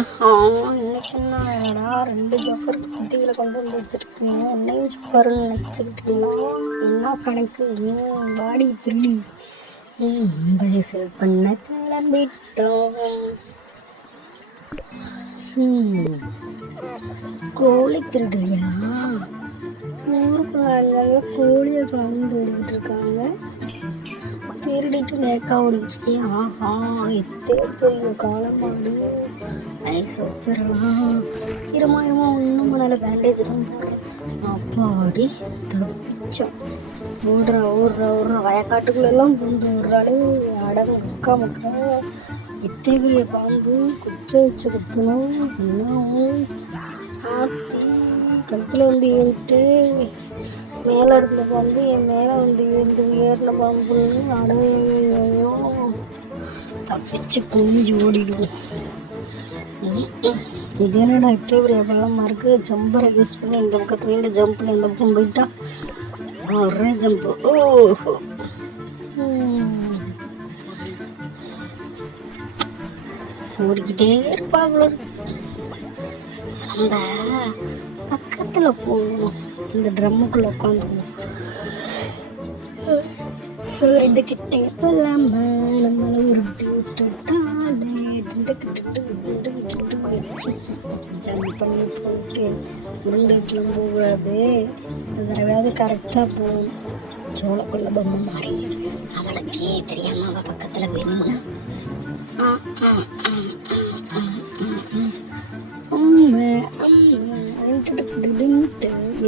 ஆஹா, இன்னைக்கு என்ன வேலைடா? 2 ஜோக்கர் குத்திகளை கொண்டு வந்து வச்சிருக்கீங்க. என்னையும் ஜோக்கர்னு நினச்சிக்கிட்டீங்களா? என்ன கணக்கு? வாடி துள்ளி வயசு பண்ண கிளம்பிட்டோம். கோழி திருடுறியா? ஊருக்குள்ள அங்கங்க கோழியை காணும் தேடிக்கிட்டு இருக்காங்க. திருடிட்டு நேக்கா ஓடிட்டு இருக்கேன். ஆஹா, எத்தனை பெரிய காலமாடு. ஐஸ் வச்சிடலாம். இருமா ஒன்றும் மேலே பேண்டேஜ் தான் போடுறேன். அப்பாடி தப்பிச்சோம். ஓடுறா வயக்காட்டுக்குள்ளெல்லாம் பூந்து ஓடுறாளே. அடங்கக்கா மக்கா, எத்தனை பெரிய பாம்பு. குச்ச வச்சு குத்தணும். இன்னும் ஆத்தி கழுத்தில் வந்து ஏறிட்டு மேலே இருந்த பாம்பு என் மேலே வந்து ஏறின பாம்புன்னு அடையோ தப்பிச்சு குனிஞ்சு ஓடிடுவோம். இது என்னடா இத்தனை பெரிய பள்ளமாக இருக்குது. ஜம்பரை யூஸ் பண்ணி இந்த பக்கத்துலேருந்து ஜம்ப் பண்ணி இந்த பக்கம் போயிட்டா ஒரே ஜம்ப்பு. ஓஹோ, ஓடிக்கிட்டே இருப்பாங்களோ. நம்ம பக்கத்தில் போகணும். இந்த ட்ரம்முக்குள்ளே உட்காந்துக்கணும். இந்த கிட்டே போகலாம நம்மளை உருட்டி விட்டுட்டாலே ஜம்ப் பண்ணி போட்டு உருண்டுக்கிட்டுலாம் போகாது. தடவையாவது கரெக்டாக போகணும். சோளக்குள்ள பொம்மை மாறி அவளுக்கே தெரியாம அவள் பக்கத்தில் போய் நின்னா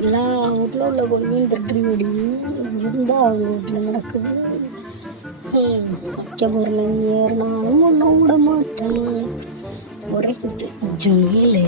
எல்லா வீட்டில் உள்ள கொடியும் திருடி இருந்தா அவங்க வீட்டில் நடக்குது. வைக்க பொருள் ஏறினாலும் ஒன்றும் விட மாட்டேன். ஒரே குத்து ஜுயிலு.